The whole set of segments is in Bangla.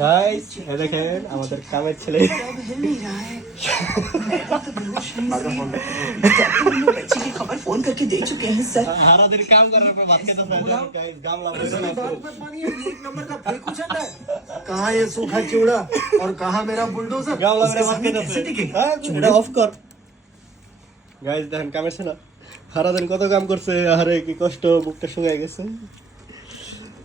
গাইস এই দেখেন আমাদের কামের ছেলে खबर फोन करके दे चुके हैं सर। সারা দিন কাম করার পর ভাত খেতে পারে গাইস গামলা বসে না एक नंबर का फेंकू चल रहा है। कहाँ ये सूखा चिवड़ा और कहाँ मेरा बुलडोजर? গামলা इसके বসে ভাত सामने খেতে कैसे टिकेगा? হ্যাঁ এটা অফ কর গাইস দেখেন কামের ছেলে সারা দিন কত কাম করছে আরে কি কষ্ট বুকটা শুকায় গেছে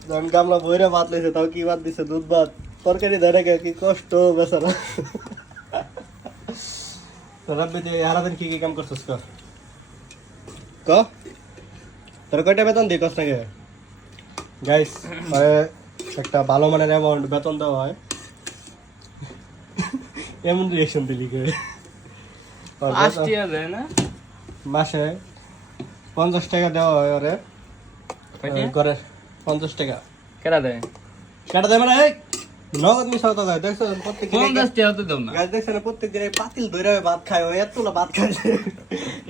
যখন গামলা বইরা ভাত লইছে তাও কি ভাত দিছে দুধ ভাত তরকারি ধরে গে কি কষ্ট বেচারা রাব্বি তুই সারা দিন কি কি কাম করছিস ক তোর কয়টা বেতন দিই কস নাকি গাইস একটা ভালো মানের অ্যামাউন্ট বেতন দেওয়া হয় এমন রিয়েকশন দিলি কে লাস্ট ইয়ার দেয় না মাসে 50 টাকা দেওয়া হয় ওরে করে 50 টাকা কেডা দেয় কাটা দেবে না এই নগদ মিশাও তো গায় দেখছো প্রত্যেক দিন 50 টাকা তো দাও না গাছ দেখছ না প্রত্যেক দিন পাতিল ধরে ভাত খায় ওই এতলা ভাত খায়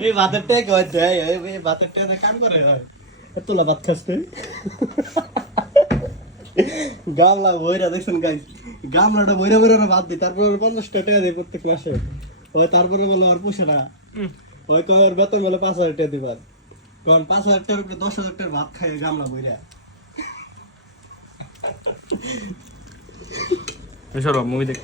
এই ভাতের টেক হয় যায় এই ভাতের টেকে কাম করে হয় এতলা ভাত খাচ্ছে গামলা বইরা দেখছেন গাইস গামলাটা বইরা বইরা ভাত দিই তারপর 50 টাকা দেয় প্রত্যেক মাসে ওই তারপরে বলো আর পুষে না ওই কর বেতন বলে 5000 টাকা দিবা কারণ 5000 টাকার উপরে 10000 টাকার ভাত খায় গামলা বইরা সরো মুভি দেখ